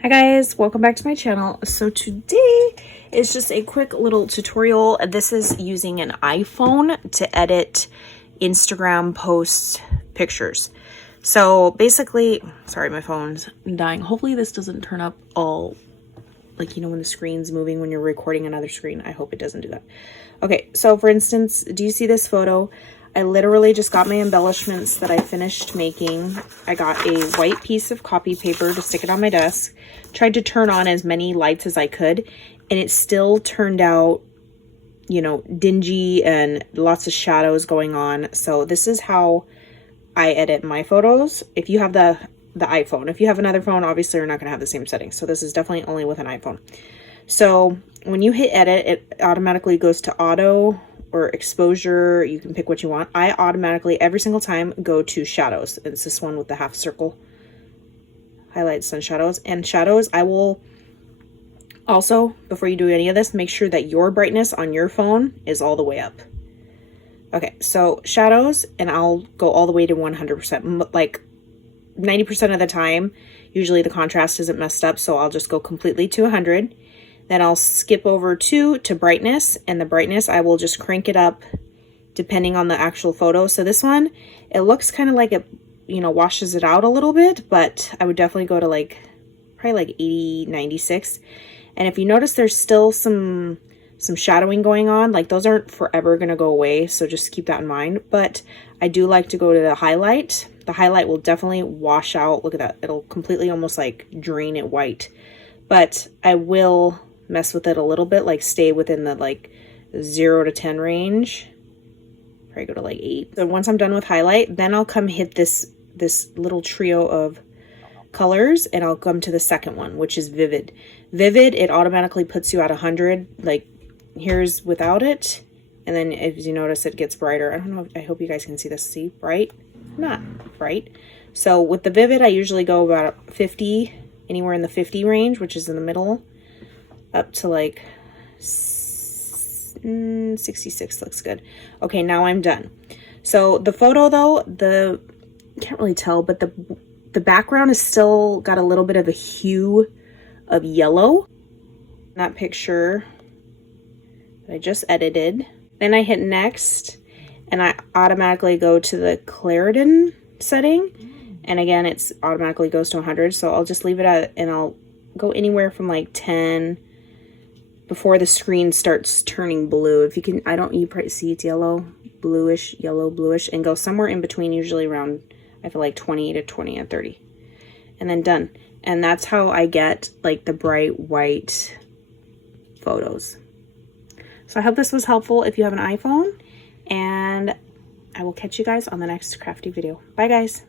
Hi guys, welcome back to my channel. So today is just a quick little tutorial. This is using an iPhone to edit Instagram posts pictures. So basically, sorry, my phone's dying. Hopefully this doesn't turn up all, like, you know, when the screen's moving when you're recording another screen. I hope it doesn't do that. Okay, so for instance, do you see this photo? I literally just got my embellishments that I finished making. I got a white piece of copy paper to stick it on my desk. Tried to turn on as many lights as I could, and it still turned out, you know, dingy and lots of shadows going on. So this is how I edit my photos. If you have the iPhone, if you have another phone, obviously you're not going to have the same settings. So this is definitely only with an iPhone. So when you hit edit, it automatically goes to auto or exposure. You can pick what you want. I automatically every single time go to shadows. It's this one with the half circle, highlights and shadows. And shadows, I will also, before you do any of this, make sure that your brightness on your phone is all the way up. Okay, so shadows, and I'll go all the way to 100%. Like 90% of the time, usually the contrast isn't messed up, so I'll just go completely to 100. Then I'll skip over to brightness, and the brightness, I will just crank it up depending on the actual photo. So this one, it looks kind of like it, you know, washes it out a little bit, but I would definitely go to like, probably like 80, 96. And if you notice, there's still some shadowing going on. Like those aren't forever going to go away, so just keep that in mind. But I do like to go to the highlight. The highlight will definitely wash out. Look at that. It'll completely almost like drain it white. But I will mess with it a little bit, like stay within the like 0 to 10 range. Probably go to like 8. So once I'm done with highlight, then I'll come hit this little trio of colors, and I'll come to the second one, which is vivid. Vivid, it automatically puts you at 100. Like here's without it, and then as you notice, it gets brighter. I don't know, I hope you guys can see this. See, bright, not bright. So with the vivid, I usually go about 50, anywhere in the 50 range, which is in the middle, up to like 66 looks good. Okay, now I'm done. So the photo though, can't really tell, but the background is still got a little bit of a hue of yellow. That picture that I just edited. Then I hit next, and I automatically go to the Clarendon setting. And again, it's automatically goes to 100. So I'll just leave it at, and I'll go anywhere from like 10 before the screen starts turning blue. If you can, you probably see it's yellow, bluish, yellow, bluish, and go somewhere in between, usually around, I feel like 20 to 20 and 30. And then done. And that's how I get like the bright white photos. So I hope this was helpful if you have an iPhone, and I will catch you guys on the next crafty video. Bye guys.